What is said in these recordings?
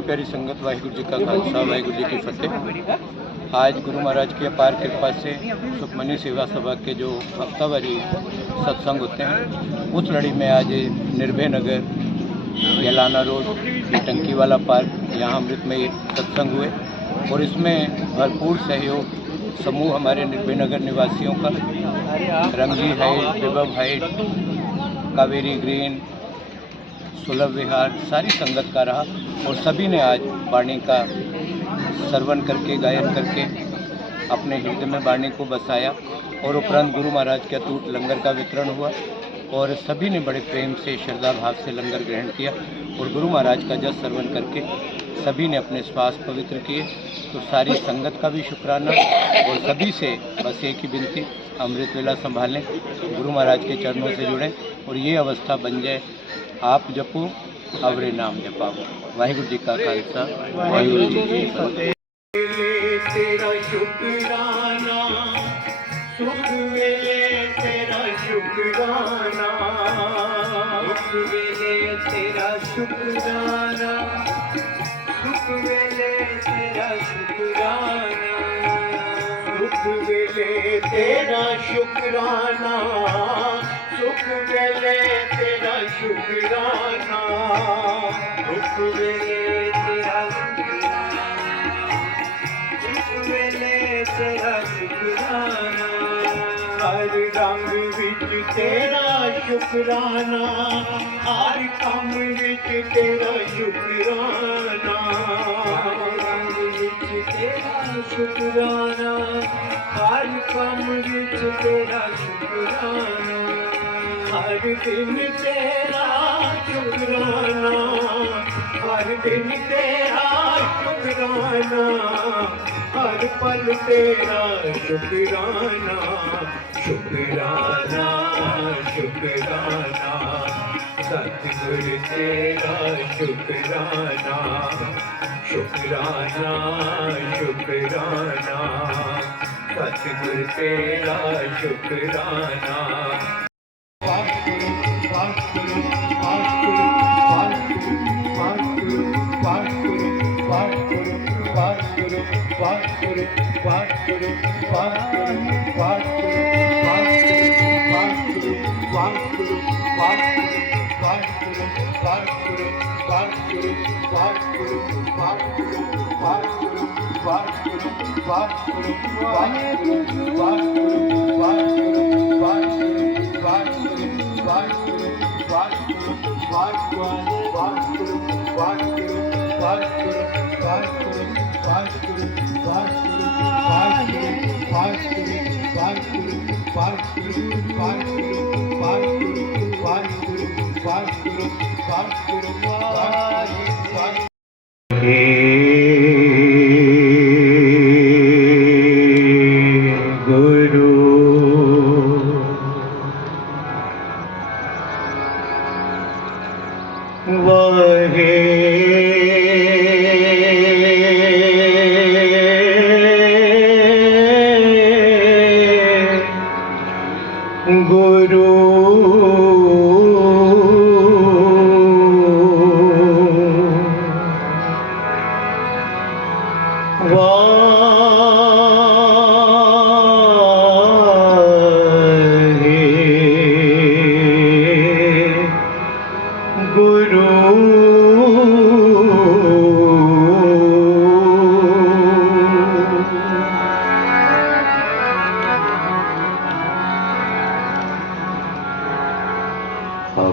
गुरु प्यारी संगत वाहिगुरु जी का खालसा वाहिगुरु जी की फतेह। आज गुरु महाराज की अपार कृपा से सुखमनी सेवा सभा के जो हफ्तावारी सत्संग होते हैं उस लड़ी में आज निर्भय नगर यलाना रोड टंकी वाला पार्क यहाँ अमृतमय सत्संग हुए और इसमें भरपूर सहयोग समूह हमारे निर्भय नगर निवासियों का रंगी हाइट, विभव हाइट, कावेरी ग्रीन, सुलभ विहार सारी संगत का रहा और सभी ने आज वाणी का श्रवण करके गायन करके अपने हृदय में वाणी को बसाया और उपरांत गुरु महाराज के अटूट लंगर का वितरण हुआ और सभी ने बड़े प्रेम से श्रद्धा भाव से लंगर ग्रहण किया और गुरु महाराज का जस श्रवण करके सभी ने अपने श्वास पवित्र किए। तो सारी संगत का भी शुक्राना और सभी से बस एक ही विनती, अमृत वेला संभालें, गुरु महाराज के चरणों से जुड़ें और ये अवस्था बन जाए आप जपो अवरे नाम जपाओ। वाहिगुरु जी का खालसा वाहिगुरु जी की फतेह। तेरा शुक्राना सुख वेले तेरा शुक्राना, सुख वेले तेरा शुक्राना, सुख वेले तेरा शुक्राना, सुख वेले तेरा शुक्राना, सुख वेले तेरा शुक्राना, सुख वेले तेरा तेरा शुक्राना, हर रंग विच तेरा शुक्राना, हर काम विच तेरा शुक्राना, हर रंग विच तेरा शुक्राना, हर काम विच तेरा शुक्राना, हर दिन तेरा शुक्राना, हर दिन तेरा शुक्राना, हर पल तेरा शुक्राना, शुक्राना शुक्राना, सतगुर तेरा शुक्राना, शुक्राना शुक्राना, सतगुर तेरा शुक्राना।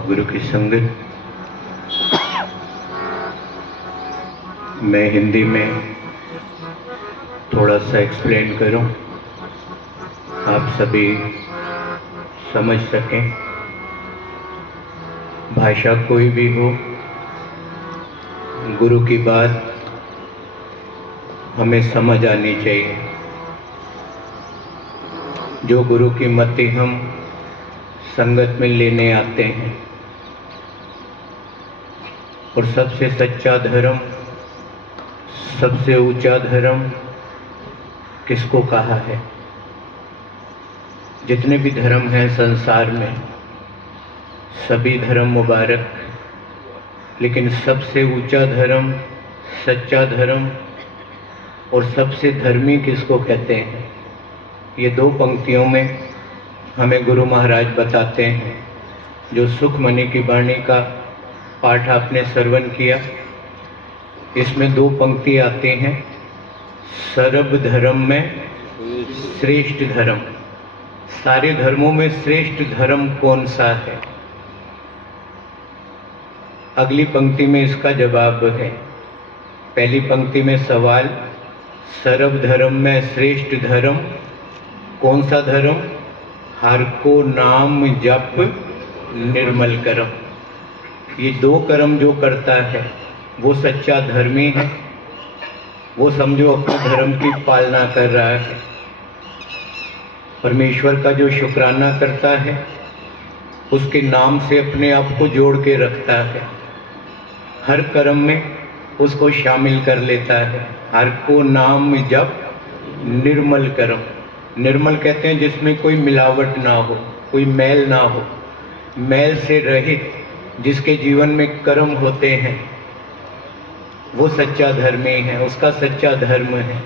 गुरु की संगत, मैं हिंदी में थोड़ा सा एक्सप्लेन करूं, आप सभी समझ सकें। भाषा कोई भी हो, गुरु की बात हमें समझ आनी चाहिए। जो गुरु की मति हम संगत में लेने आते हैं और सबसे सच्चा धर्म, सबसे ऊंचा धर्म किसको कहा है? जितने भी धर्म हैं संसार में, सभी धर्म मुबारक, लेकिन सबसे ऊंचा धर्म सच्चा धर्म और सबसे धर्मी किसको कहते हैं, ये दो पंक्तियों में हमें गुरु महाराज बताते हैं। जो सुखमणि की वाणी का पाठ आपने श्रवण किया, इसमें दो पंक्ति आती हैं, सर्व धर्म में श्रेष्ठ धर्म। सारे धर्मों में श्रेष्ठ धर्म कौन सा है? अगली पंक्ति में इसका जवाब है। पहली पंक्ति में सवाल, सर्व धर्म में श्रेष्ठ धर्म कौन सा धर्म? हर को नाम जप निर्मल कर्म। ये दो कर्म जो करता है वो सच्चा धर्मी है, वो समझो अपने धर्म की पालना कर रहा है। परमेश्वर का जो शुक्राना करता है, उसके नाम से अपने आप को जोड़ के रखता है, हर कर्म में उसको शामिल कर लेता है। हर को नाम जप निर्मल कर्म। निर्मल कहते हैं जिसमें कोई मिलावट ना हो, कोई मैल ना हो, मैल से रहित जिसके जीवन में कर्म होते हैं, वो सच्चा धर्मी है, उसका सच्चा धर्म है।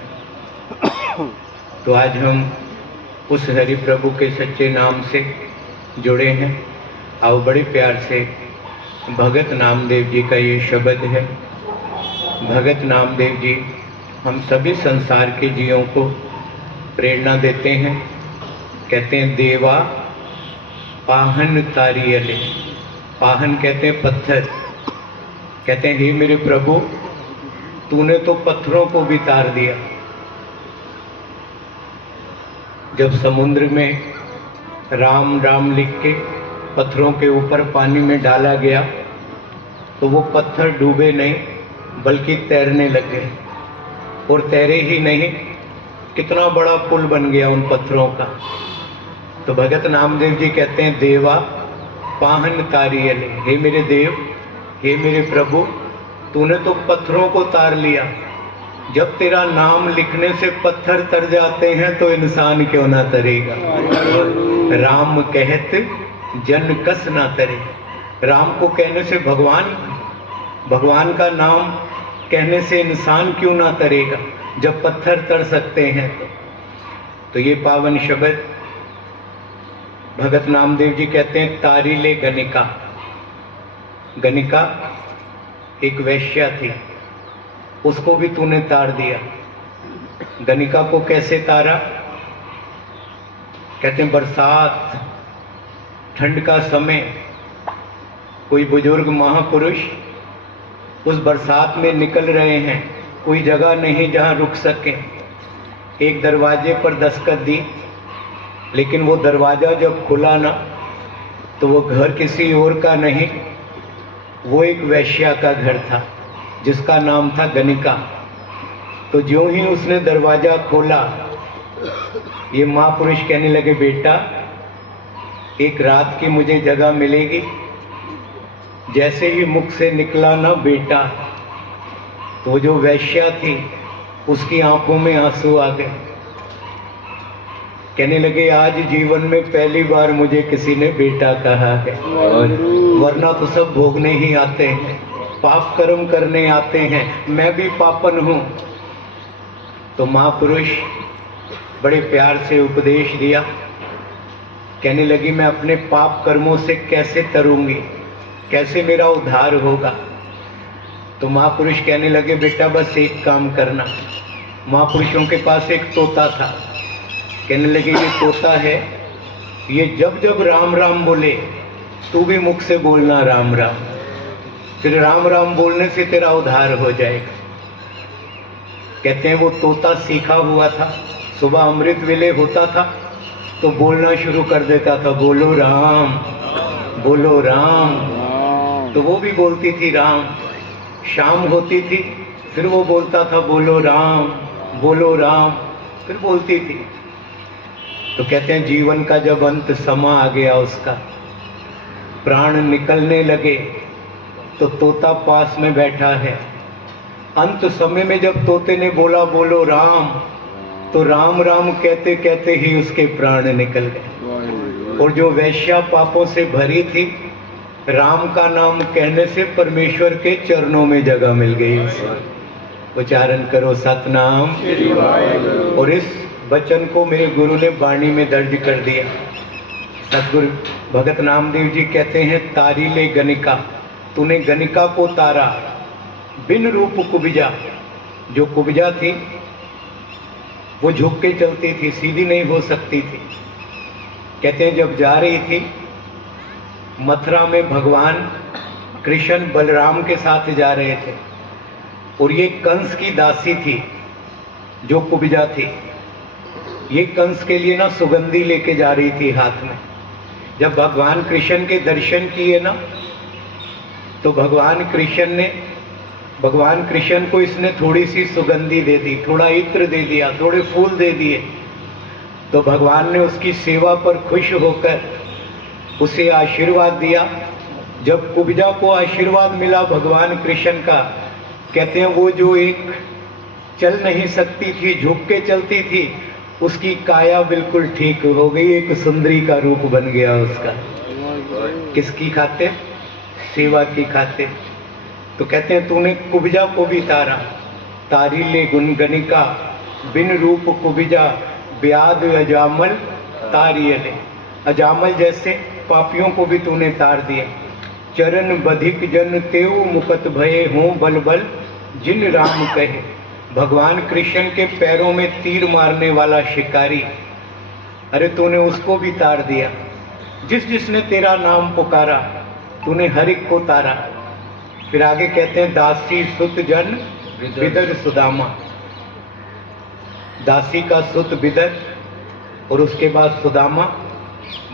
तो आज हम उस हरि प्रभु के सच्चे नाम से जुड़े हैं। आओ बड़े प्यार से भगत नामदेव जी का ये शब्द है। भगत नामदेव जी हम सभी संसार के जीवों को प्रेरणा देते हैं। कहते हैं देवा पाहन तारियले। पाहन कहते हैं पत्थर। कहते हैं हे मेरे प्रभु, तूने तो पत्थरों को भी तार दिया। जब समुद्र में राम राम लिख के पत्थरों के ऊपर पानी में डाला गया तो वो पत्थर डूबे नहीं बल्कि तैरने लगे, और तैरे ही नहीं, कितना बड़ा पुल बन गया उन पत्थरों का। तो भगत नामदेव जी कहते हैं देवा पाहन तारियले। हे मेरे देव, हे मेरे प्रभु, तूने तो पत्थरों को तार लिया। जब तेरा नाम लिखने से पत्थर तर जाते हैं तो इंसान क्यों ना तरेगा। राम कहत जन कस ना तरे। राम को कहने से भगवान का नाम कहने से इंसान क्यों ना तरेगा, जब पत्थर तर सकते हैं। तो ये पावन शब्द भगत नामदेव जी कहते हैं तारिले गणिका। गणिका एक वैश्या थी, उसको भी तूने तार दिया। गणिका को कैसे तारा? कहते हैं बरसात, ठंड का समय, कोई बुजुर्ग महापुरुष उस बरसात में निकल रहे हैं, कोई जगह नहीं जहां रुक सके। एक दरवाजे पर दस्तक दी, लेकिन वो दरवाज़ा जब खुला ना तो वो घर किसी और का नहीं, वो एक वैश्या का घर था जिसका नाम था गणिका। तो ज्यों ही उसने दरवाज़ा खोला, ये महापुरुष कहने लगे बेटा एक रात की मुझे जगह मिलेगी। जैसे ही मुख से निकला ना बेटा, तो जो वैश्या थी उसकी आंखों में आंसू आ गए। कहने लगे आज जीवन में पहली बार मुझे किसी ने बेटा कहा है, वरना तो सब भोगने ही आते हैं, पाप कर्म करने आते हैं, मैं भी पापन हूँ। तो महापुरुष बड़े प्यार से उपदेश दिया। कहने लगी मैं अपने पाप कर्मों से कैसे तरूंगी, कैसे मेरा उद्धार होगा। तो महापुरुष कहने लगे बेटा बस एक काम करना। महापुरुषों के पास एक तोता था। कहने लगे ये तोता है, ये जब जब राम राम बोले तू भी मुख से बोलना राम राम, फिर राम राम बोलने से तेरा उद्धार हो जाएगा। कहते हैं वो तोता सीखा हुआ था, सुबह अमृत वेले होता था तो बोलना शुरू कर देता था बोलो राम बोलो राम। तो वो भी बोलती थी राम। शाम होती थी फिर वो बोलता था बोलो राम, फिर बोलती थी। तो कहते हैं जीवन का जब अंत समा आ गया, उसका प्राण निकलने लगे, तो तोता पास में बैठा है। अंत समय में जब तोते ने बोला बोलो राम, तो राम राम कहते कहते ही उसके प्राण निकल गए। और जो वैश्या पापों से भरी थी, राम का नाम कहने से परमेश्वर के चरणों में जगह मिल गई उसे। उच्चारण करो सतनाम। और इस वचन को मेरे गुरु ने वाणी में दर्ज कर दिया। सतगुरु भगत नामदेव जी कहते हैं, तारी ले गणिका, तूने गणिका को तारा, बिन रूप कुब्जा। जो कुब्जा थी वो झुक के चलती थी, सीधी नहीं हो सकती थी। कहते हैं जब जा रही थी मथुरा में, भगवान कृष्ण बलराम के साथ जा रहे थे और ये कंस की दासी थी जो कुब्जा थी। ये कंस के लिए ना सुगंधी लेके जा रही थी हाथ में। जब भगवान कृष्ण के दर्शन किए ना, तो भगवान कृष्ण को इसने थोड़ी सी सुगंधी दे दी, थोड़ा इत्र दे दिया, थोड़े फूल दे दिए। तो भगवान ने उसकी सेवा पर खुश होकर उसे आशीर्वाद दिया। जब कुब्जा को आशीर्वाद मिला भगवान कृष्ण का, कहते हैं वो जो एक चल नहीं सकती थी, झुक के चलती थी, उसकी काया बिल्कुल ठीक हो गई, एक सुंदरी का रूप बन गया उसका। किसकी खातिर? सेवा की खातिर। तो कहते हैं तूने कुब्जा को भी तारा, तारी ले गणिका, बिन रूप कुब्जा, ब्याद अजामल तारियले। अजामल जैसे पापियों को भी तूने तार दिया। चरण बधिक जन तेऊ मुकत भये हों बल बल, जिन राम कहे। भगवान कृष्ण के पैरों में तीर मारने वाला शिकारी, अरे तूने उसको भी तार दिया। जिसने तेरा नाम पुकारा तूने हर एक को तारा। फिर आगे कहते हैं दासी सुत जन बिदर सुदामा। दासी का सुत बिदर और उसके बाद सुदामा,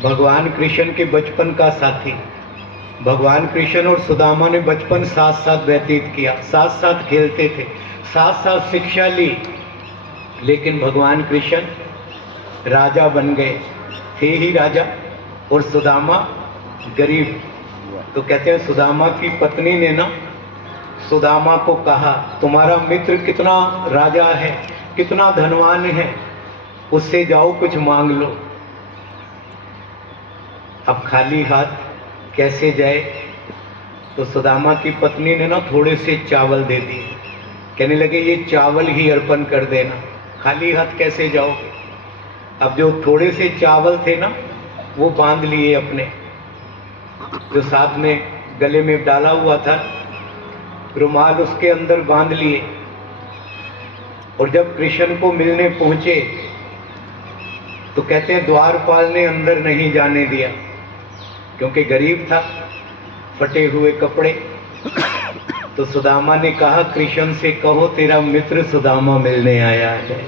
भगवान कृष्ण के बचपन का साथी। भगवान कृष्ण और सुदामा ने बचपन साथ साथ व्यतीत किया, साथ साथ खेलते थे, साथ साथ शिक्षा ली। लेकिन भगवान कृष्ण राजा बन गए, थे ही राजा, और सुदामा गरीब। तो कहते हैं सुदामा की पत्नी ने ना सुदामा को कहा, तुम्हारा मित्र कितना राजा है, कितना धनवान है, उससे जाओ कुछ मांग लो। अब खाली हाथ कैसे जाए? तो सुदामा की पत्नी ने ना थोड़े से चावल दे दिए। कहने लगे ये चावल ही अर्पण कर देना, खाली हाथ कैसे जाओगे? अब जो थोड़े से चावल थे ना, वो बांध लिए अपने, जो साथ में गले में डाला हुआ था रुमाल, उसके अंदर बांध लिए। और जब कृष्ण को मिलने पहुंचे तो कहते हैं द्वारपाल ने अंदर नहीं जाने दिया, क्योंकि गरीब था, फटे हुए कपड़े। तो सुदामा ने कहा कृष्ण से कहो तेरा मित्र सुदामा मिलने आया है।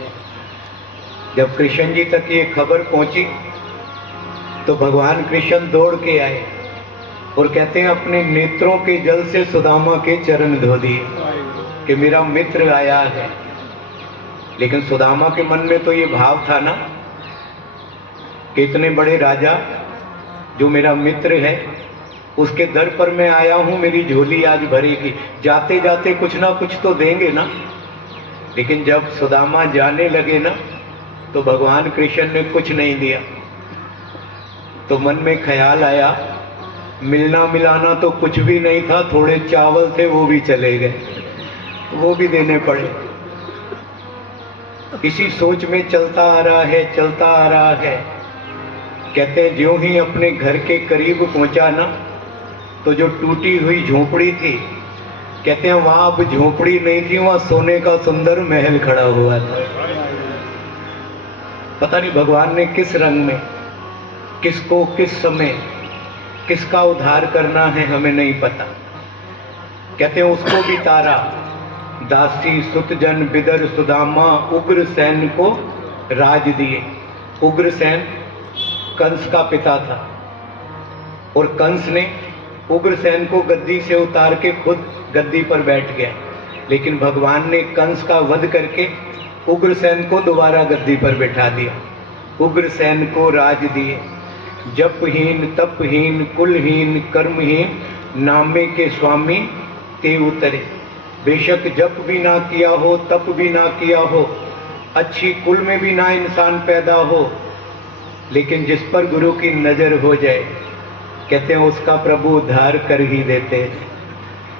जब कृष्ण जी तक ये खबर पहुंची तो भगवान कृष्ण दौड़ के आए और कहते हैं अपने नेत्रों के जल से सुदामा के चरण धो दिए कि मेरा मित्र आया है। लेकिन सुदामा के मन में तो ये भाव था ना कि इतने बड़े राजा जो मेरा मित्र है, उसके दर पर मैं आया हूं, मेरी झोली आज भरेगी, जाते जाते कुछ ना कुछ तो देंगे ना। लेकिन जब सुदामा जाने लगे ना, तो भगवान कृष्ण ने कुछ नहीं दिया। तो मन में ख्याल आया, मिलना मिलाना तो कुछ भी नहीं था, थोड़े चावल थे वो भी चले गए, वो भी देने पड़े। इसी सोच में चलता आ रहा है, चलता आ रहा है। कहते हैं ज्यों ही अपने घर के करीब पहुंचा ना, तो जो टूटी हुई झोपड़ी थी, कहते हैं वहां अब झोपड़ी नहीं थी, वहां सोने का सुंदर महल खड़ा हुआ था। पता नहीं भगवान ने किस रंग में, किसको किस समय, किसका उद्धार करना है, हमें नहीं पता। कहते हैं उसको भी तारा। दासी सुतजन बिदर सुदामा, उग्रसेन को राज दिए। उग्रसेन कंस का पिता था और कंस ने उग्रसेन को गद्दी से उतार के खुद गद्दी पर बैठ गया। लेकिन भगवान ने कंस का वध करके उग्रसेन को दोबारा गद्दी पर बैठा दिया। उग्रसेन को राज दिए। जपहीन तपहीन कुलहीन कर्महीन, नामे के स्वामी ते उतरे। बेशक जप भी ना किया हो, तप भी ना किया हो, अच्छी कुल में भी ना इंसान पैदा हो, लेकिन जिस पर गुरु की नजर हो जाए, कहते हैं उसका प्रभु उद्धार कर ही देते हैं।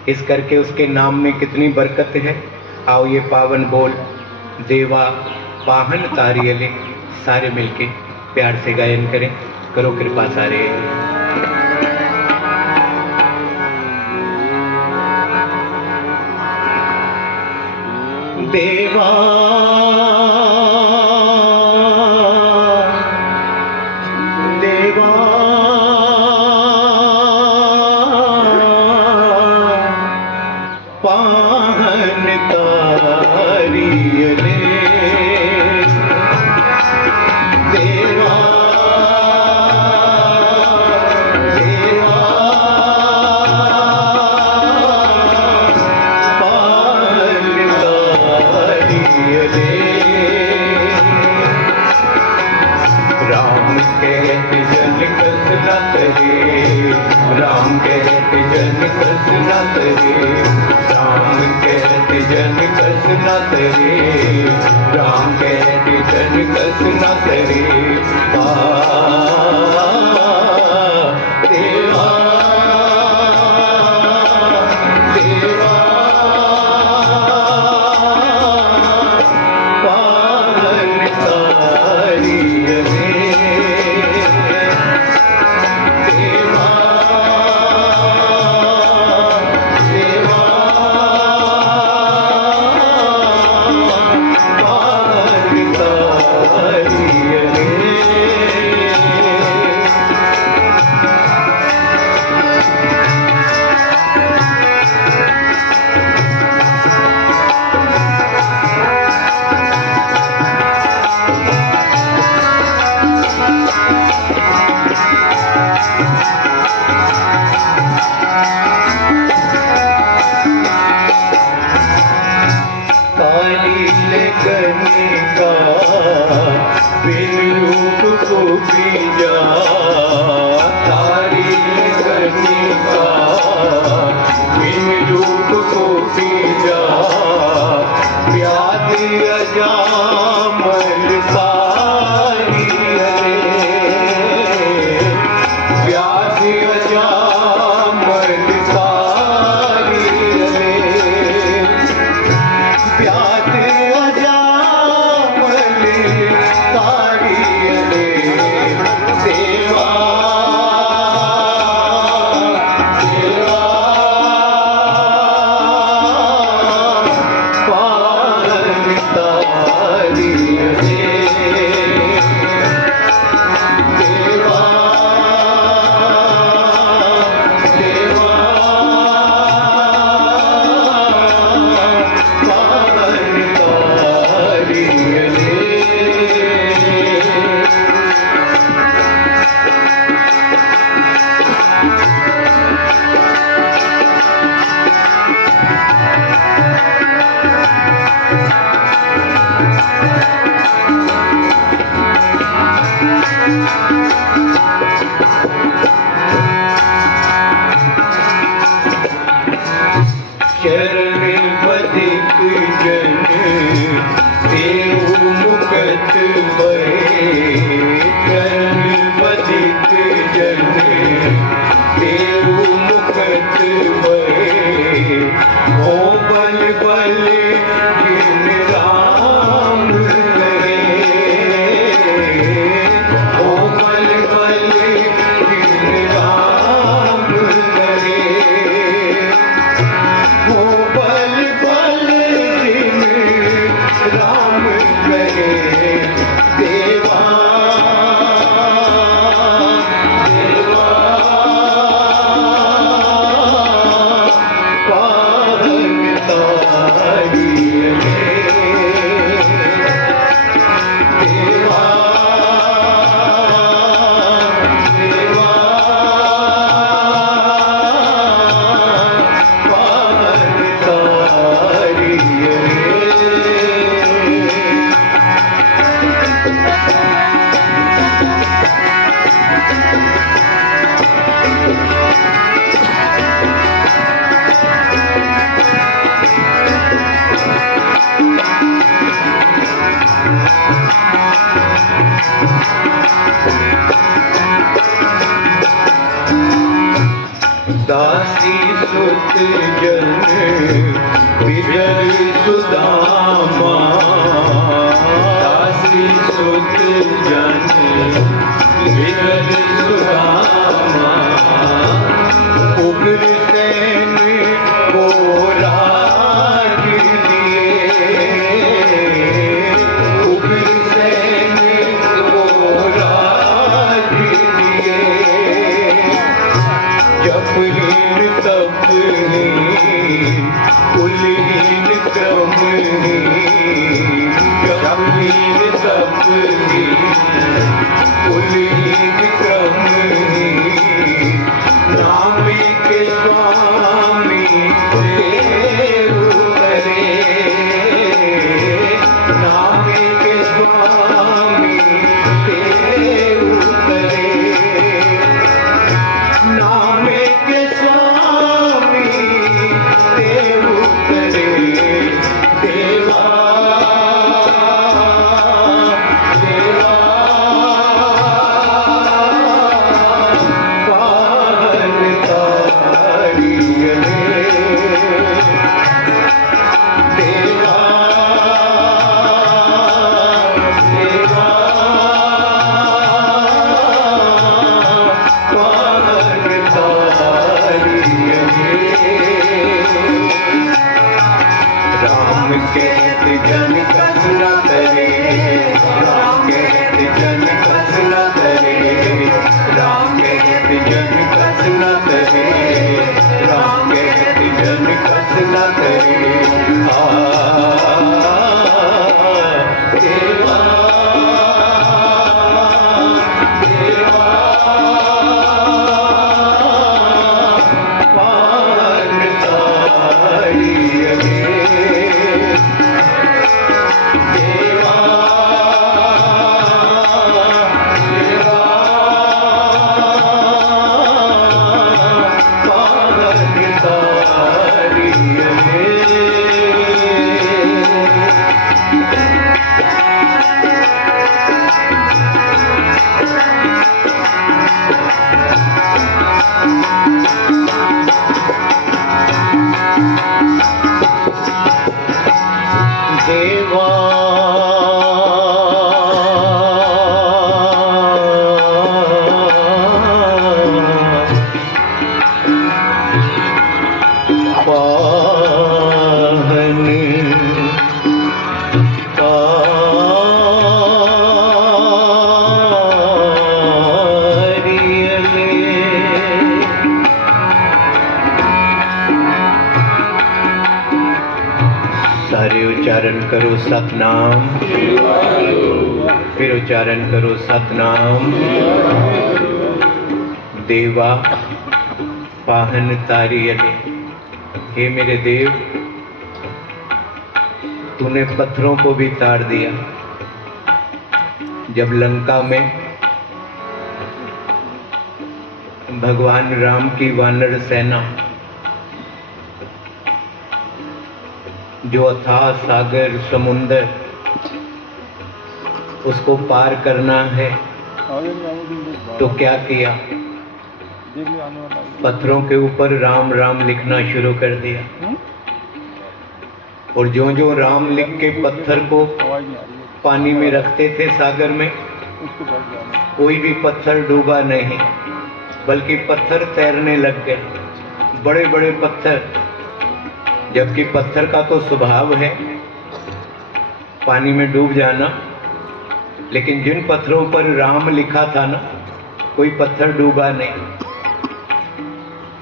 इस करके उसके नाम में कितनी बरकत है। आओ ये पावन बोल देवा पाहन तारियले सारे मिलके प्यार से गायन करें। करो कृपा सारे। देवा देवा पाहन तारियले देवा देवा पाहन तारियले। राम कहते जन कस न करे, राम कहते जन कस न करे, राम कहते जन कस न करे, राम कहते जन कस न करे। देवा देवा पाहन तारियले देवा देवा पाहन तारियले। काली लगने का बिन रूप को बीजा, काली लगने का बिन रूप को बीजा, व्याधि अजामल तारियले, व्याधि अजामल तारियले, व्याध अजामल तारियले। देवा देवा पाहन तारियले देवा देवा पाहन तारियले। चरण बधिक जन देव मुकत बहे, चरण बधिक जन देव मुकत बहे। हो बल बल जिन राम करे, हो बल बल जिन राम करे, हो बल बल जिन राम करे। देवा देवा पाहन तारियले देवा देवा पाहन तारियले। दासी सुत जन विजय सुदामा दासी सुत जन विजय सुदामा उग्रसेन को राज दिए उग्रसेन को राज दिए जपहीन तपहीन कुलहीन क्रमहीन जपहीन तपहीन कुलहीन क्रमहीन नाम के स्वामी देव करे नाम के स्वामी देव करे नाम के स्वामी देव करे देवा देवा पावन तारिये देवा देवा पावन तारिये राम कहत जन कस न करे राम कहत जन कस न करे राम कहत जन कस न करे राम कहत जन कस न करे देवा देवा पावन तारिये देवा देवा पावन तारिये देवा पावन सारे उच्चारण करो सतनाम फिर उच्चारण करो सतनाम देवा पाहन तारियले हे मेरे देव तूने पत्थरों को भी तार दिया जब लंका में भगवान राम की वानर सेना जो अथाह सागर समुंदर उसको पार करना है तो क्या किया पत्थरों के ऊपर राम राम लिखना शुरू कर दिया और जो जो राम लिख के पत्थर को पानी में रखते थे सागर में कोई भी पत्थर डूबा नहीं बल्कि पत्थर तैरने लग गए बड़े बड़े पत्थर जबकि पत्थर का तो स्वभाव है पानी में डूब जाना लेकिन जिन पत्थरों पर राम लिखा था ना कोई पत्थर डूबा नहीं।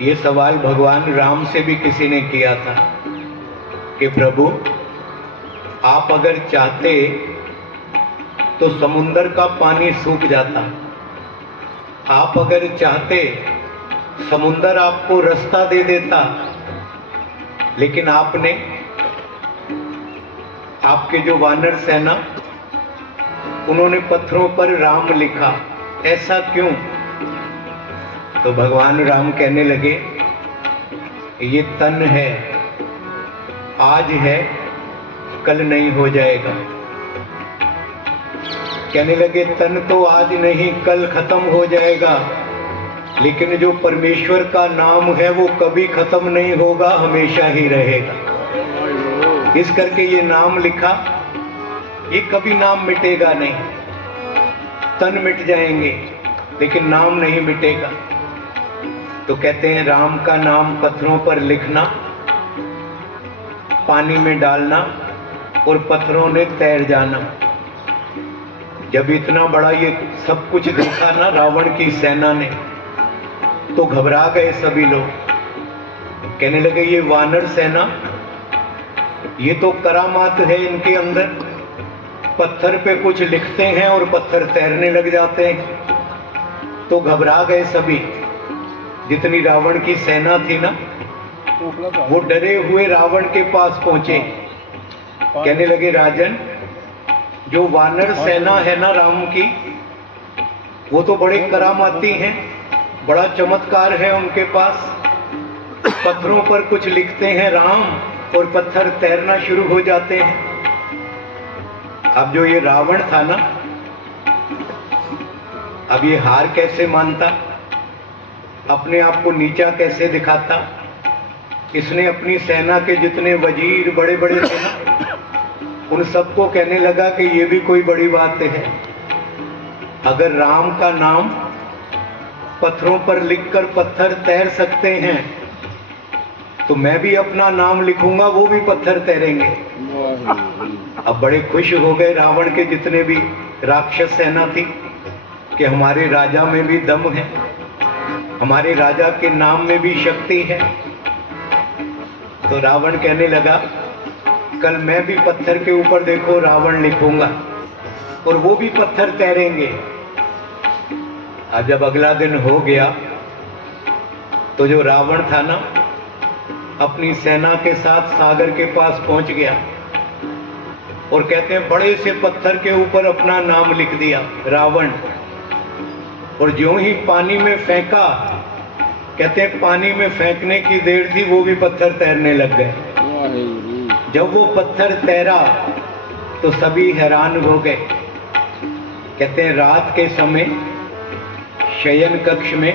ये सवाल भगवान राम से भी किसी ने किया था कि प्रभु आप अगर चाहते तो समुंदर का पानी सूख जाता, आप अगर चाहते समुंदर आपको रास्ता दे देता, लेकिन आपने आपके जो वानर सेना उन्होंने पत्थरों पर राम लिखा, ऐसा क्यों? तो भगवान राम कहने लगे ये तन है, आज है कल नहीं हो जाएगा। कहने लगे तन तो आज नहीं कल खत्म हो जाएगा, लेकिन जो परमेश्वर का नाम है वो कभी खत्म नहीं होगा, हमेशा ही रहेगा। इस करके ये नाम लिखा, ये कभी नाम मिटेगा नहीं। तन मिट जाएंगे लेकिन नाम नहीं मिटेगा। तो कहते हैं राम का नाम पत्थरों पर लिखना, पानी में डालना और पत्थरों ने तैर जाना। जब इतना बड़ा ये सब कुछ देखा ना रावण की सेना ने, तो घबरा गए सभी लोग। कहने लगे ये वानर सेना, ये तो करामात है इनके अंदर, पत्थर पे कुछ लिखते हैं और पत्थर तैरने लग जाते हैं। तो घबरा गए सभी। जितनी रावण की सेना थी ना, वो डरे हुए रावण के पास पहुंचे। कहने लगे राजन, जो वानर सेना है ना राम की, वो तो बड़े करामाती हैं, बड़ा चमत्कार है उनके पास। पत्थरों पर कुछ लिखते हैं राम और पत्थर तैरना शुरू हो जाते हैं। अब जो ये रावण था ना, अब ये हार कैसे मानता, अपने आप को नीचा कैसे दिखाता। इसने अपनी सेना के जितने वजीर बड़े बड़े थे ना, उन सबको कहने लगा कि ये भी कोई बड़ी बात है। अगर राम का नाम पत्थरों पर लिखकर पत्थर तैर सकते हैं, तो मैं भी अपना नाम लिखूंगा, वो भी पत्थर तैरेंगे। अब बड़े खुश हो गए रावण के जितने भी राक्षस सेना थी कि हमारे राजा में भी दम है, हमारे राजा के नाम में भी शक्ति है। तो रावण कहने लगा, कल मैं भी पत्थर के ऊपर देखो रावण लिखूंगा और वो भी पत्थर तैरेंगे। अब जब अगला दिन हो गया, तो जो रावण था ना, अपनी सेना के साथ सागर के पास पहुंच गया और कहते हैं बड़े से पत्थर के ऊपर अपना नाम लिख दिया रावण। और ज्यों ही पानी में फेंका, कहते हैं पानी में फेंकने की देर थी, वो भी पत्थर तैरने लग गए। जब वो पत्थर तैरा तो सभी हैरान हो गए। कहते हैं रात के समय शयन कक्ष में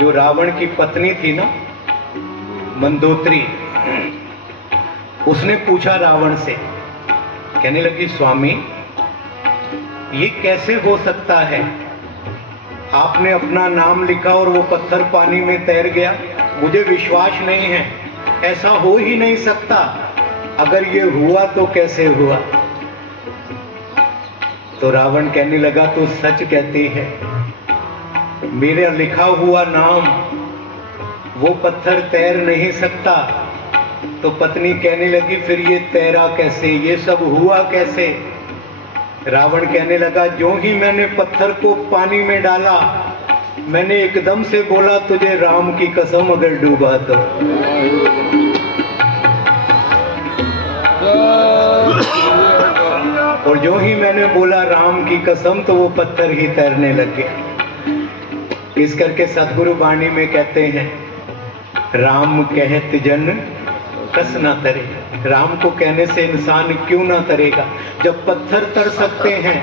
जो रावण की पत्नी थी ना, मंदोत्री, उसने पूछा रावण से, कहने लगी स्वामी ये कैसे हो सकता है, आपने अपना नाम लिखा और वो पत्थर पानी में तैर गया। मुझे विश्वास नहीं है, ऐसा हो ही नहीं सकता। अगर ये हुआ तो कैसे हुआ। तो रावण कहने लगा तू सच कहती है, मेरा लिखा हुआ नाम वो पत्थर तैर नहीं सकता। तो पत्नी कहने लगी फिर ये तैरा कैसे, ये सब हुआ कैसे। रावण कहने लगा जो ही मैंने पत्थर को पानी में डाला, मैंने एकदम से बोला तुझे राम की कसम अगर डूबा तो। और जो ही मैंने बोला राम की कसम, तो वो पत्थर ही तैरने लग गया। इस करके सतगुरु वाणी में कहते हैं, राम कहत जन कस ना तरे। राम को कहने से इंसान क्यों ना तरेगा। जब पत्थर तर सकते हैं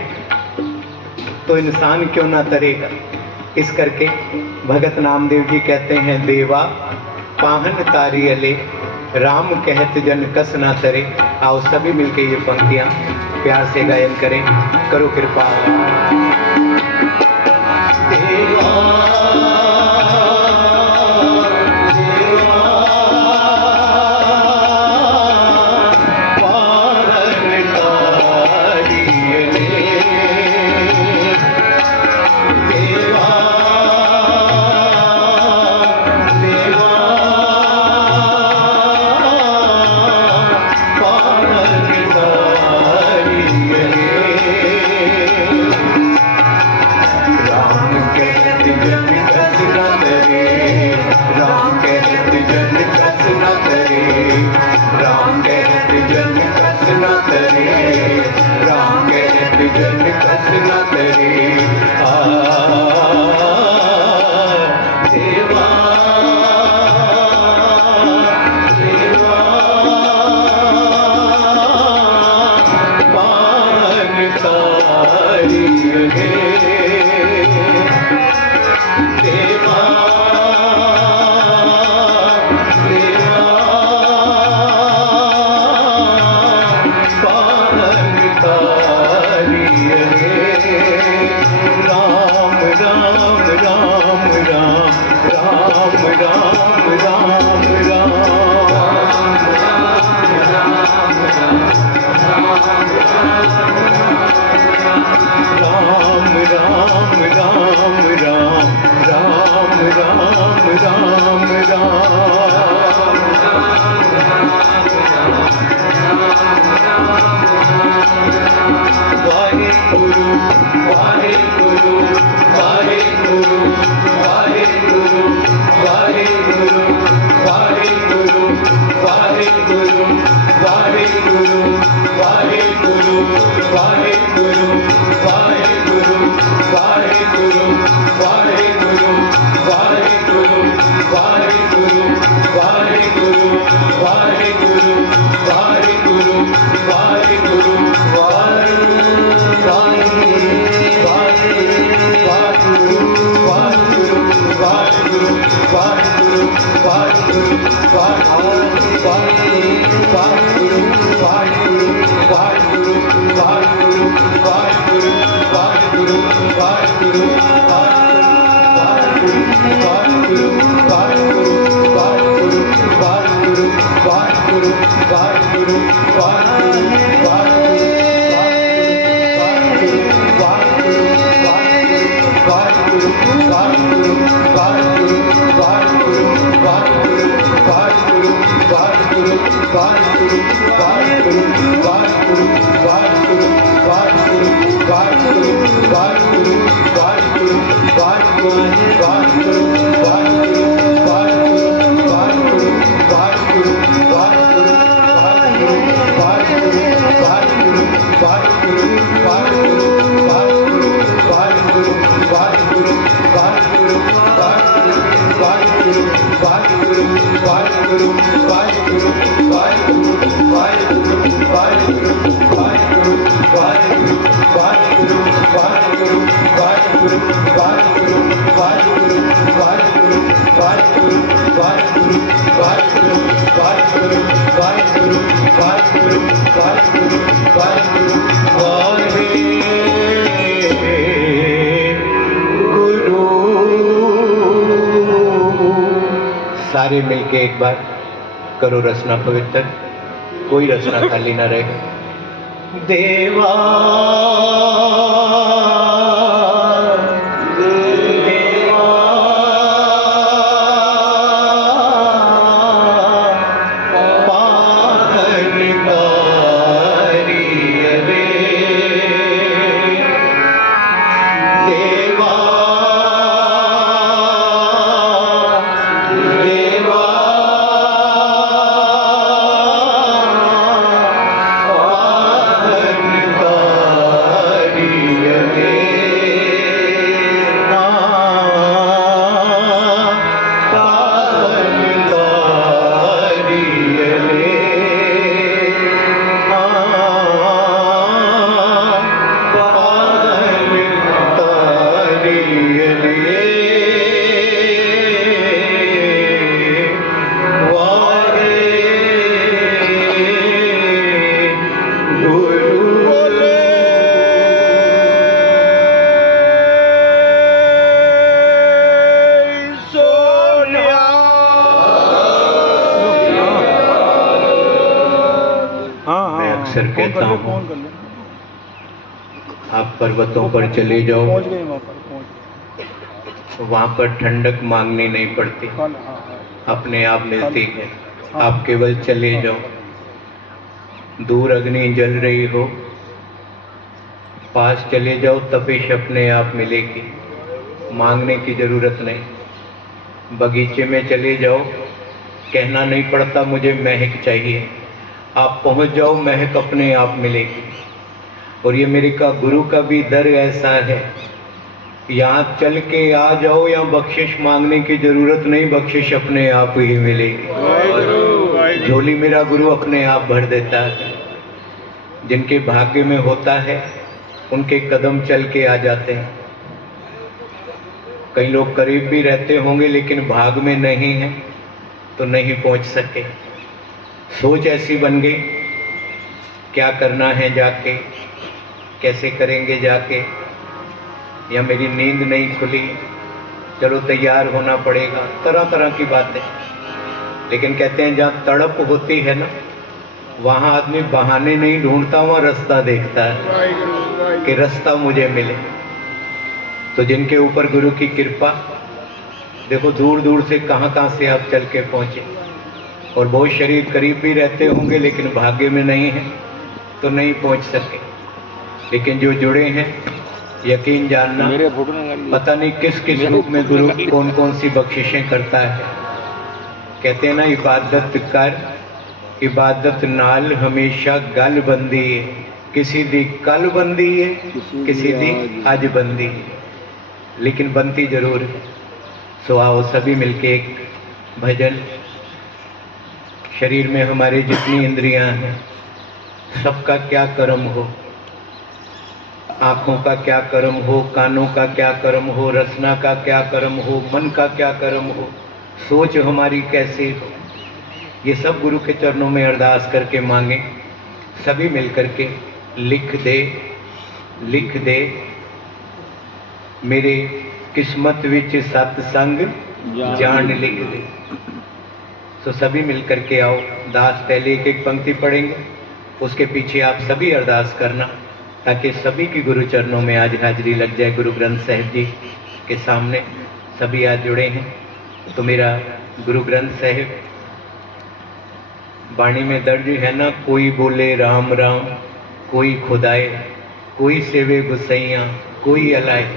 तो इंसान क्यों ना तरेगा। इस करके भगत नामदेव जी कहते हैं, देवा पाहन तारियले राम कहत जन कस ना तरे। आओ सभी मिलके ये पंक्तियां प्यार से गायन करें। करो कृपा। देवा देवा सारे मिलके एक बार करो रचना पवित्र, कोई रचना खाली ना रहे। देवा अक्सर कहता हूँ, आप पर्वतों पर चले जाओ, वहाँ पर ठंडक मांगनी नहीं पड़ती, अपने आप मिलती है। आप केवल चले जाओ। दूर अग्नि जल रही हो, पास चले जाओ, तपिश अपने आप मिलेगी, मांगने की जरूरत नहीं। बगीचे में चले जाओ, कहना नहीं पड़ता मुझे महक चाहिए, आप पहुंच जाओ, महक अपने आप मिलेगी। और ये मेरे का गुरु का भी दर ऐसा है, यहाँ चल के आ जाओ, या बख्शिश मांगने की जरूरत नहीं, बख्शिश अपने आप ही मिलेगी। झोली मेरा गुरु अपने आप भर देता है। जिनके भाग्य में होता है उनके कदम चल के आ जाते हैं। कई लोग करीब भी रहते होंगे लेकिन भाग में नहीं है तो नहीं पहुंच सके। सोच ऐसी बन गई, क्या करना है जाके, कैसे करेंगे जाके, या मेरी नींद नहीं खुली, चलो तैयार होना पड़ेगा, तरह तरह की बातें। लेकिन कहते हैं जहाँ तड़प होती है ना, वहाँ आदमी बहाने नहीं ढूंढता, वहाँ रास्ता देखता है कि रास्ता मुझे मिले। तो जिनके ऊपर गुरु की कृपा, देखो दूर दूर से कहाँ से आप चल के पहुँचे। और बहुत शरीर करीब भी रहते होंगे लेकिन भाग्य में नहीं है तो नहीं पहुँच सके। लेकिन जो जुड़े हैं यकीन जानना, पता नहीं किस किस रूप में गुरु कौन कौन सी बख्शिशें करता है। कहते हैं ना, इबादत कर, इबादत नाल हमेशा गल बंदी है, किसी दी कल बंदी है, किसी दी अज बंदी है, लेकिन बनती जरूर है। सो आओ सभी मिलके एक भजन। शरीर में हमारे जितनी इंद्रियां हैं सबका क्या कर्म हो, आँखों का क्या कर्म हो, कानों का क्या कर्म हो, रसना का क्या कर्म हो, मन का क्या कर्म हो, सोच हमारी कैसे हो, ये सब गुरु के चरणों में अरदास करके मांगे। सभी मिल करके लिख दे, लिख दे मेरे किस्मत विच सतसंग जान लिख दे। तो सभी मिल करके आओ। दास पहले एक एक पंक्ति पढ़ेंगे, उसके पीछे आप सभी अरदास करना, ताकि सभी की गुरु चरणों में आज हाजिरी लग जाए। गुरु ग्रंथ साहिब जी के सामने सभी आज जुड़े हैं। तो मेरा गुरु ग्रंथ साहिब वाणी में दर्ज है ना, कोई बोले राम राम, कोई खुदाए, कोई सेवे गुसैया, कोई अलाए।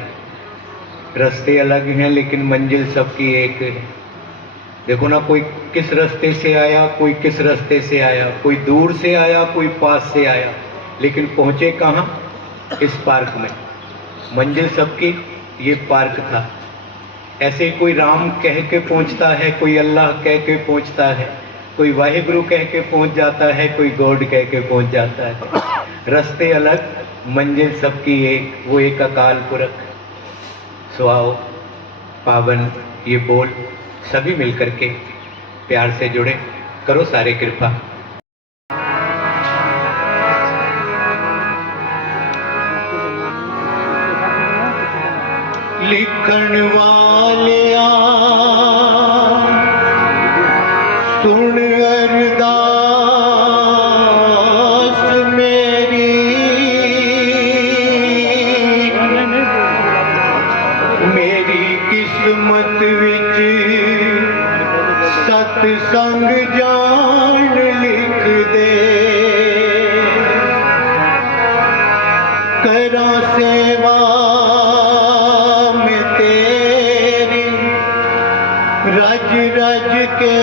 रास्ते अलग हैं लेकिन मंजिल सबकी एक है। देखो ना, कोई किस रास्ते से आया, कोई किस रास्ते से आया, कोई दूर से आया, कोई पास से आया, लेकिन पहुंचे कहाँ? इस पार्क में। मंजिल सबकी ये पार्क था। ऐसे ही कोई राम कह के पहुंचता है, कोई अल्लाह कह के पहुंचता है, कोई वाहिगुरु कह के पहुंच जाता है, कोई गॉड कह के पहुंच जाता है। रास्ते अलग, मंजिल सबकी एक, वो एक अकाल पुरख। सो आओ पावन ये बोल सभी मिलकर के प्यार से जुड़े, करो सारे कृपा। लिखण वालिया सुन अरदास मेरी, मेरी किस्मत विच सतसंग जान लिख दे। करा सेवा में तेरी रज रज के,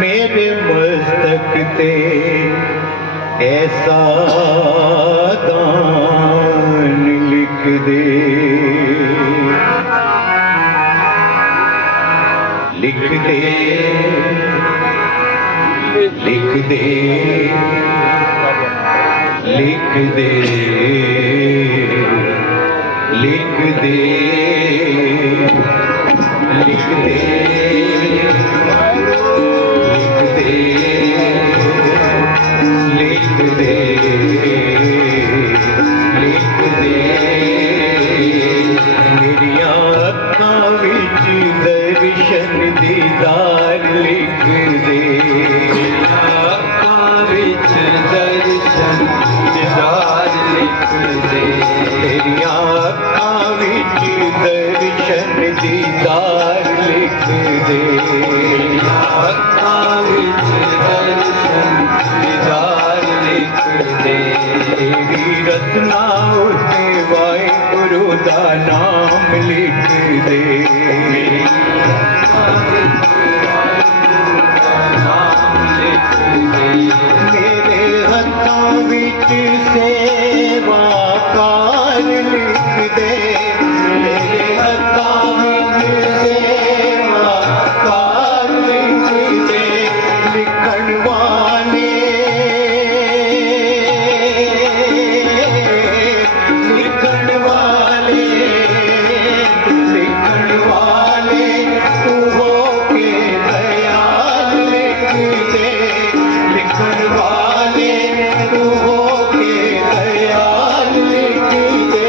मेरे मस्तक ते ऐसा दान लिख दे। लिख दे, लिख दे, लिख दे, लिख दे, लिख दे, लिख दे, लिख दे, लिख दे। मेरियां अखां विच दर्शन दीदार लिख दे। अखां विच दर्शन दीदार लिख दे। मेरियां अखां विच दर्शन दीदार लिख दे। अखां विच दर्शन दीदार लिख दे। तेरी रचना उते वाहिगुरु दा नाम लिख दे। मेरे हत्थां विच सेवा कार लिख दे। मेरे हत्थां विच सेवा कार लिख दे। लिखण वाले, लिखण वाले, लिखण वाले तू हो के दयाल लिख दे। लिखण वाले तू हो के दयाल लिख दे।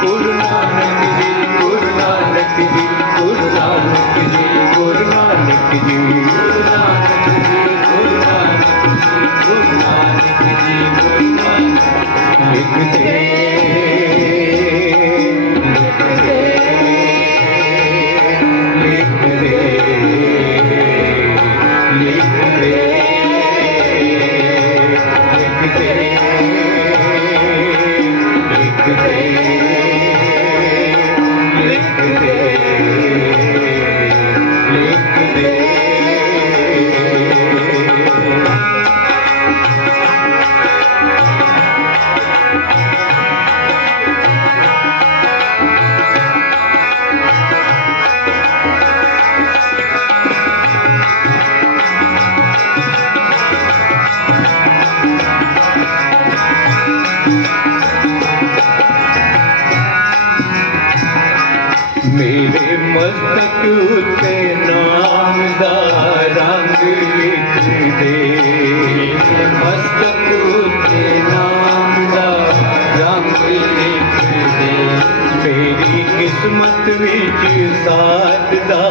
गुरु नानक जी, गुरु नानक जी, गुरु नानक जी, गुरु नानक जी, गुरु नानक जी, गुरु नानक जी, गुरु नानक जी, गुरु नानक। लिख दे, लिख दे, लिख दे, लिख किस्मत विच साथ दा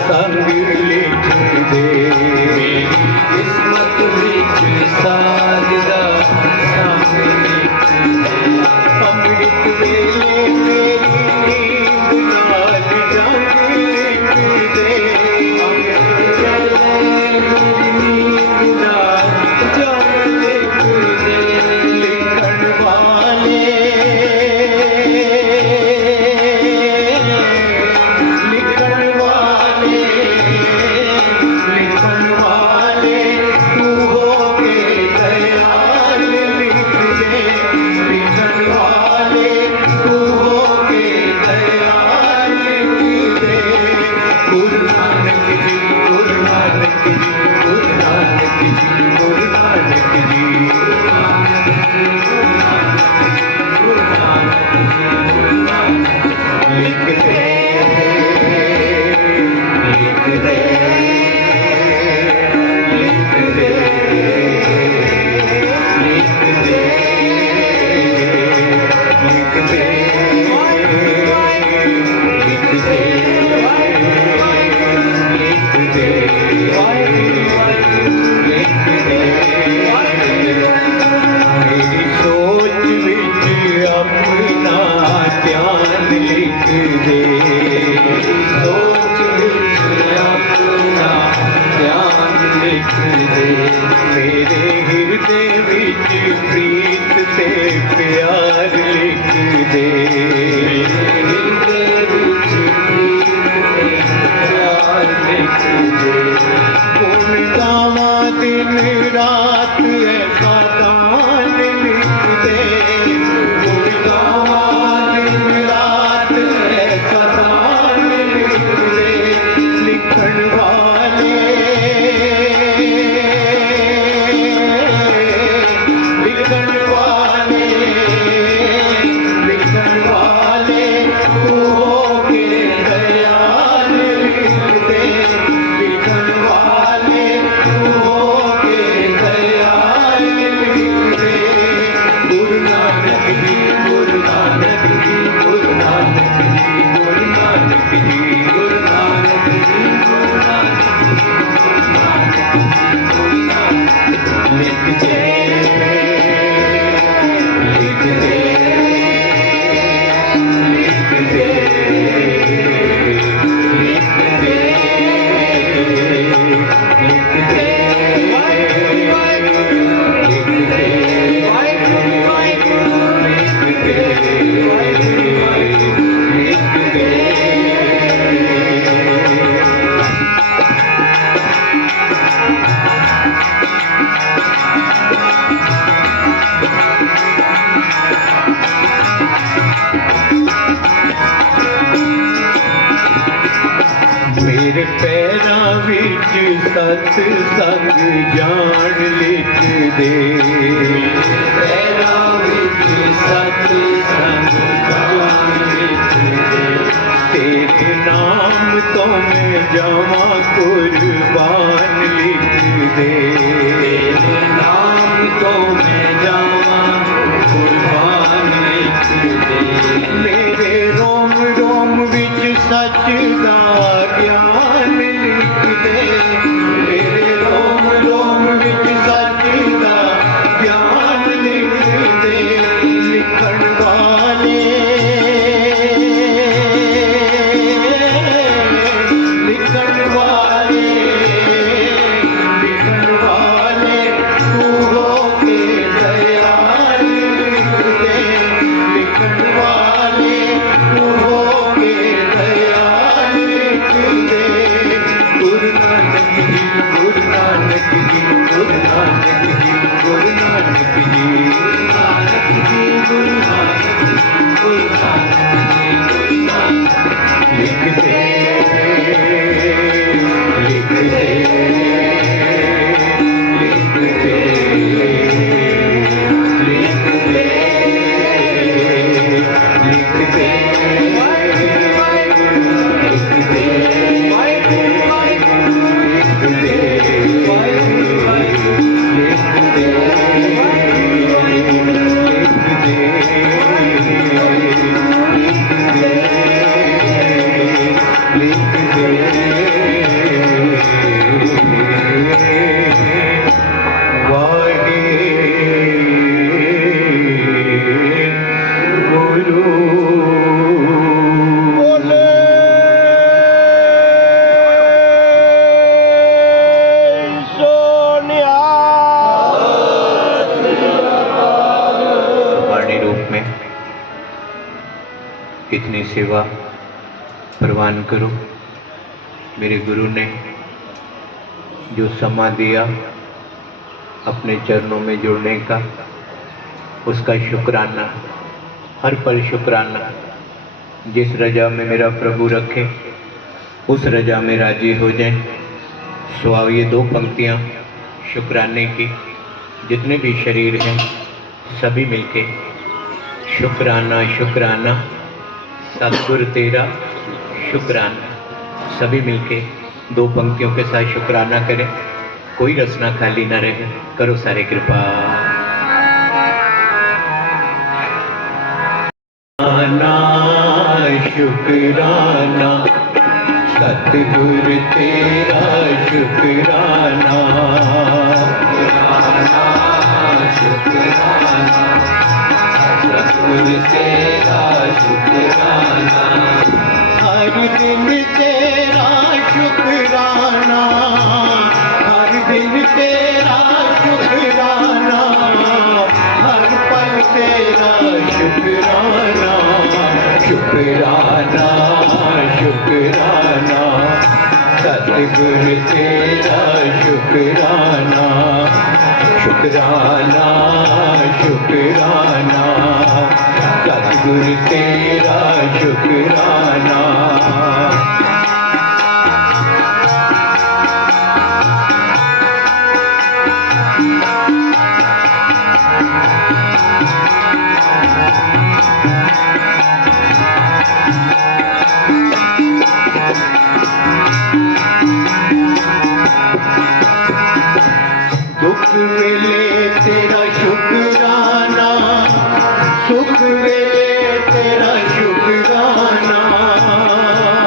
संग लिख दे, मेरी किस्मत विच साथ दा संग लिख दे। अमृत वेले मेरी नींद नाल जंग लिख दे, अमृत वेले मेरी नींद नाल जंग लिख दे। लिखण वाले तू हो के दयाल लिख दे, लिखण वाले तू हो के दयाल लिख दे। गुरु नानक जी, गुरु नानक जी, गुरु नानक जी, गुरु नानक जी, गुरु नानक जी, गुरु नानक जी। लिख दे, लिख दे, लिख दे, लिख दे, लिख दे, लिख दे, लिख दे, लिख दे। मेरी सोच विच अपना ध्यान लिख दे, मेरी सोच विच अपना ध्यान लिख दे। मेरे हृदय विच प्रीत ते प्यार लिख दे, मेरे हृदय विच प्रीत ते प्यार लिख दे। गुण गावा दिन रात ऐसा गान लिख दे, गुण गावा दिन रात ऐसा गान लिख दे। लिखण वाले, लिखण वाले, लिखण वाले तू हो के दयाल लिख दे, लिखण वाले तू हो के दयाल लिख दे। गुरु नानक जी, गुरु नानक जी, गुरु नानक जी, गुरु नानक जी, गुरु नानक जी, गुरु नानक जी, गुरु नानक जी, गुरु नानक जी। लिख दे, लिख दे, लिख दे, लिख दे, लिख दे, लिख दे, लिख दे। मेरे पैरां विच सत संग जान लिख दे, पैरां विच सत संग जान लिख दे। तेरे नाम तो मैं जावां कुर्बान लिख दे, तेरे नाम तो मैं जावां कुर्बान लिख दे। मेरे रोम रोम विच सच दा ज्ञान लिख दे, मेरे रोम रोम विच सच दा ज्ञान लिख दे। लिखण वाले, लिखण वाले, सेवा प्रवान करो। मेरे गुरु ने जो समा दिया अपने चरणों में जुड़ने का, उसका शुक्राना, हर पल शुक्राना। जिस रजा में मेरा प्रभु रखे उस रजा में राजी हो जाए। सो आओ ये 2 पंक्तियाँ शुक्राने की, जितने भी शरीर हैं सभी मिलके शुक्राना शुक्राना, सतगुरु तेरा शुक्राना। सभी मिलके 2 पंक्तियों के साथ शुक्राना करें, कोई रचना खाली ना रहे। करो सारे कृपा। शुक्राना सतगुरु तेरा शुक्राना, शुक्राना सतगुरु तेरा शुक्राना। हर दिन तेरा शुक्राना, हर दिन तेरा शुक्राना, हर पल तेरा शुक्राना। शुक्राना शुक्राना सतगुरु तेरा शुक्राना, शुक्राना शुक्राना सतगुरु तेरा शुक्राना। दुख वेले तेरा शुक्राना, सुख वेले तेरा शुक्राना।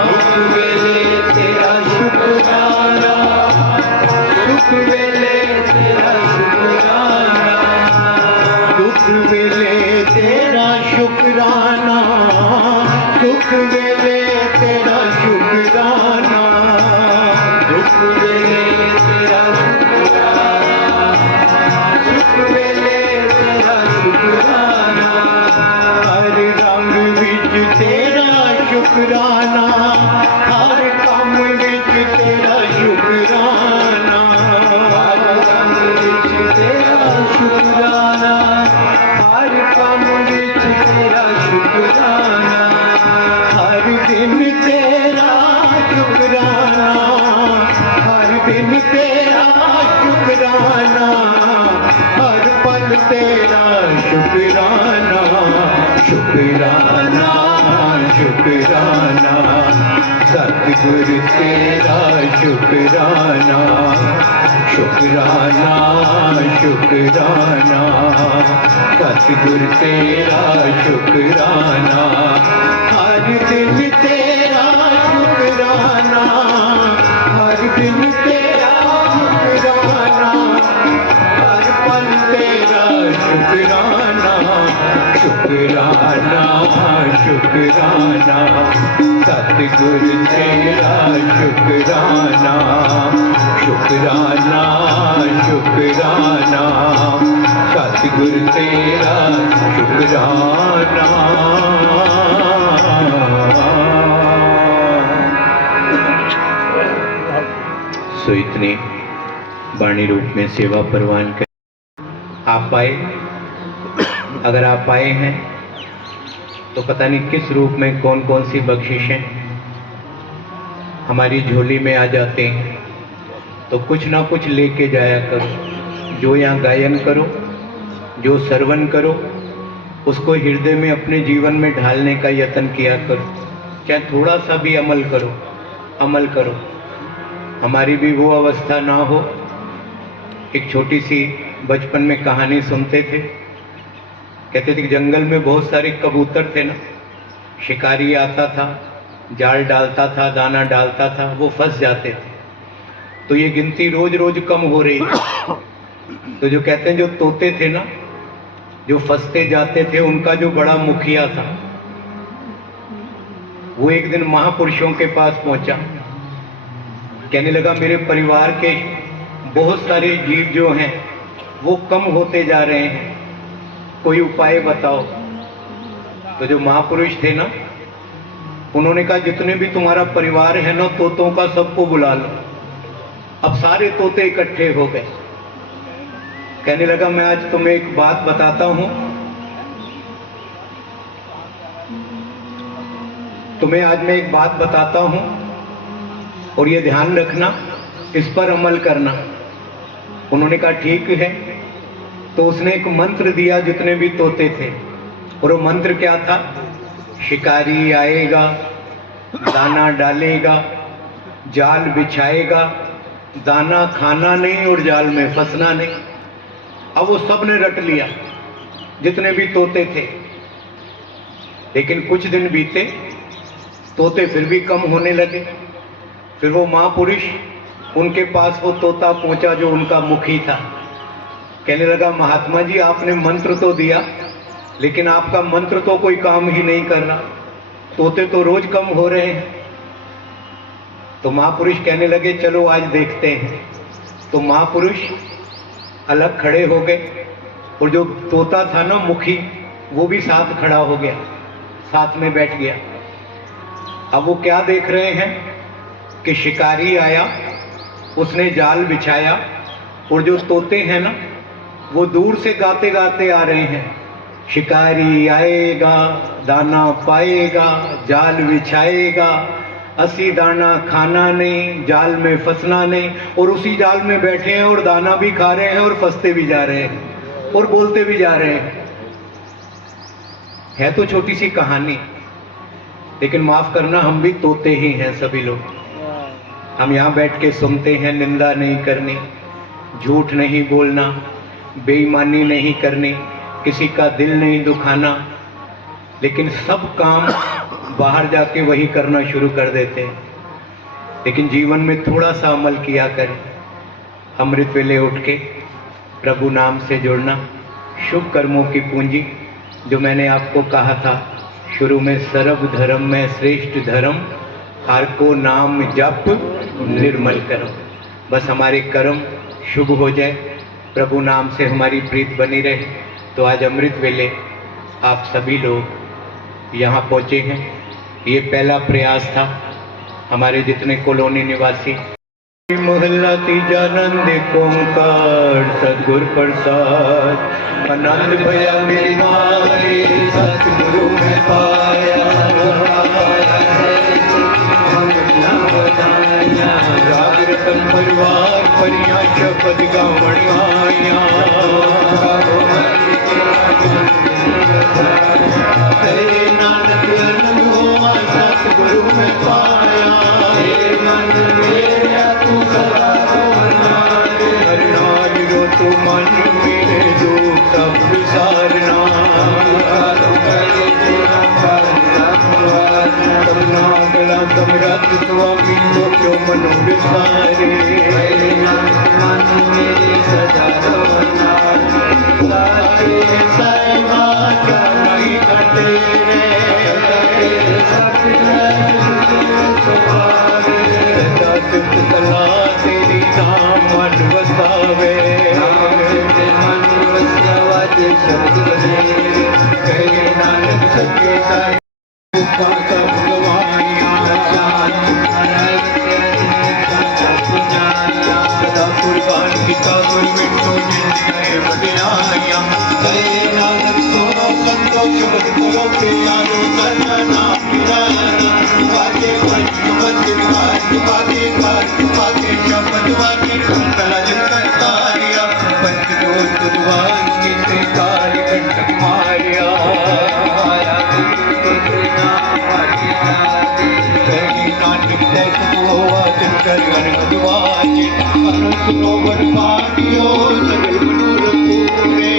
दुख वेले तेरा शुक्राना, सुख वेले तेरा शुक्राना। दुख वेले तेरा शुक्राना, सुख वेले तेरा शुक्राना। दुख वेले तेरा वेले तेरा शुक्राना। हर रंग विच तेरा शुक्राना, हर काम विच तेरा शुक्राना। हर रंग विच तेरा शुक्राना, हर काम विच तेरा शुक्राना। हर दिन तेरा शुक्राना, हर दिन तेरा शुक्राना। हर पल तेरा शुक्राना, शुक्राना शुक्राना सतगुरु तेरा शुक्राना। शुक्राना शुक्राना सतगुरु तेरा शुक्राना। हर दिन तेरा शुक्राना, हर दिन तेरा शुक्राना। हर पल तेरा शुक्राना, शुक्राना शुक्राना सतगुरु तेरा शुक्राना। शुक्राना शुक्राना सतगुरु तेरा शुक्राना। सो इतनी वाणी रूप में सेवा प्रवान कर आप आए। अगर आप आए हैं तो पता नहीं किस रूप में कौन कौन सी बख्शिशें हमारी झोली में आ जाते हैं, तो कुछ ना कुछ लेके जाया करो। जो यहाँ गायन करो, जो श्रवण करो, उसको हृदय में अपने जीवन में ढालने का यत्न किया करो। चाहे थोड़ा सा भी अमल करो, अमल करो। हमारी भी वो अवस्था ना हो। एक छोटी सी बचपन में कहानी सुनते थे, कहते थे कि जंगल में बहुत सारे कबूतर थे ना, शिकारी आता था, जाल डालता था, दाना डालता था, वो फंस जाते थे। तो ये गिनती रोज रोज कम हो रही थी। तो जो कहते हैं जो तोते थे ना, जो फंसते जाते थे, उनका जो बड़ा मुखिया था, वो एक दिन महापुरुषों के पास पहुंचा। कहने लगा मेरे परिवार के बहुत सारे जीव जो हैं वो कम होते जा रहे हैं, कोई उपाय बताओ। तो जो महापुरुष थे ना, उन्होंने कहा जितने भी तुम्हारा परिवार है ना तोतों का, सबको बुला लो। अब सारे तोते इकट्ठे हो गए। कहने लगा मैं आज तुम्हें एक बात बताता हूं, तुम्हें आज मैं एक बात बताता हूं और ये ध्यान रखना, इस पर अमल करना। उन्होंने कहा ठीक है। तो उसने एक मंत्र दिया जितने भी तोते थे, और वो मंत्र क्या था? शिकारी आएगा, दाना डालेगा, जाल बिछाएगा, दाना खाना नहीं और जाल में फंसना नहीं। अब वो सब ने रट लिया जितने भी तोते थे। लेकिन कुछ दिन बीते, तोते फिर भी कम होने लगे। फिर वो महापुरुष, उनके पास वो तोता पहुंचा जो उनका मुखी था। कहने लगा महात्मा जी आपने मंत्र तो दिया, लेकिन आपका मंत्र तो कोई काम ही नहीं कर रहा, तोते तो रोज कम हो रहे हैं। तो महापुरुष कहने लगे चलो आज देखते हैं। तो महापुरुष अलग खड़े हो गए और जो तोता था ना मुखी, वो भी साथ खड़ा हो गया, साथ में बैठ गया। अब वो क्या देख रहे हैं कि शिकारी आया, उसने जाल बिछाया, और जो तोते हैं ना वो दूर से गाते गाते आ रहे हैं, शिकारी आएगा, दाना पाएगा, जाल बिछाएगा, असी दाना खाना नहीं, जाल में फंसना नहीं। और उसी जाल में बैठे हैं और दाना भी खा रहे हैं और फंसते भी जा रहे हैं और बोलते भी जा रहे हैं। है तो छोटी सी कहानी, लेकिन माफ करना हम भी तोते ही हैं सभी लोग। हम यहाँ बैठ के सुनते हैं, निंदा नहीं करनी, झूठ नहीं बोलना, बेईमानी नहीं करनी, किसी का दिल नहीं दुखाना, लेकिन सब काम बाहर जाके वही करना शुरू कर देते हैं। लेकिन जीवन में थोड़ा सा अमल किया करें। अमृत वेले उठ के प्रभु नाम से जुड़ना, शुभ कर्मों की पूंजी, जो मैंने आपको कहा था शुरू में, सर्व धर्म में श्रेष्ठ धर्म, हर को नाम जप निर्मल कर्म। बस हमारे कर्म शुभ हो जाए, प्रभु नाम से हमारी प्रीत बनी रहे। तो आज अमृत वेले आप सभी लोग यहाँ पहुँचे हैं, ये पहला प्रयास था हमारे जितने कॉलोनी निवासी। मोहल्ला तीजा नंद ओंकार सतगुर प्रसाद, आनंद भया मेरी मारे सतगुरु में पाया, जागृतन परिवार परिया शपथ गावण आया, नानक आनंद हुआ सतगुरु में पाया, तो मन मेरे दुख सब विसारना, गला समरथ स्वामी तो क्यों मनो विसारे, मन मेरे सदा रवना, साहिबा क्या नहीं करते कला तेरी नाम मन वसावे, शब्द बने कहे नानक सत्य साई सदा कुर्बान किता कोई मिट्टो जिंदगी बढ़िया, कहे नानक सोनो संतोष मत करो के यारो करना नाम पिराना, बातें बातें बातें बातें शब्द बातें कला जिनका तारिया, पंच दोस्त दुआन के काल कंटक मारिया, कहीं नाटक तैसे हुआ जिनकर गणगवाज, अनुसरोवर पाटियो सगल मनूर पूरे,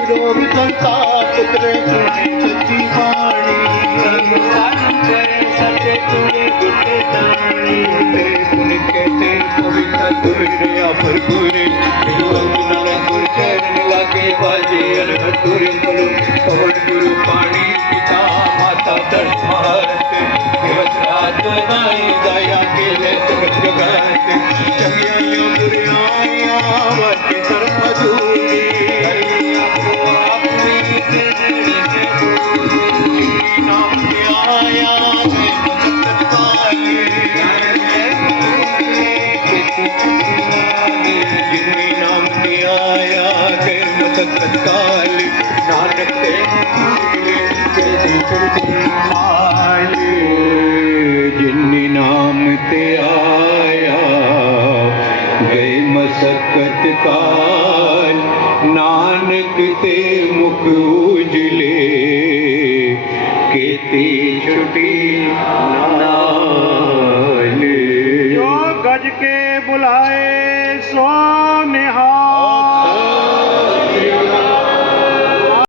रोग संताप पुत्रे सुनी सच्ची वाणी, सचे तुरे गुटे दानी, पुण्य कहते पवित्र तुरे अपर गुरे, गुर चरण लागे बाजे अलग तुरे गुरु, पवन गुरु पानी पिता माता दर्श भारत, दिवस रात नाई दया के ले तुरंत जगत, चंगियां बुराइयां वाके तरफ दूरी, अपनी मसकत काल नानक ते तेरी छुट्टी हाल जिन्नी नाम ते आया गए मसकत काल नानक ते मुख उजले केती छुट्टी नाल जो गज के बुलाए सो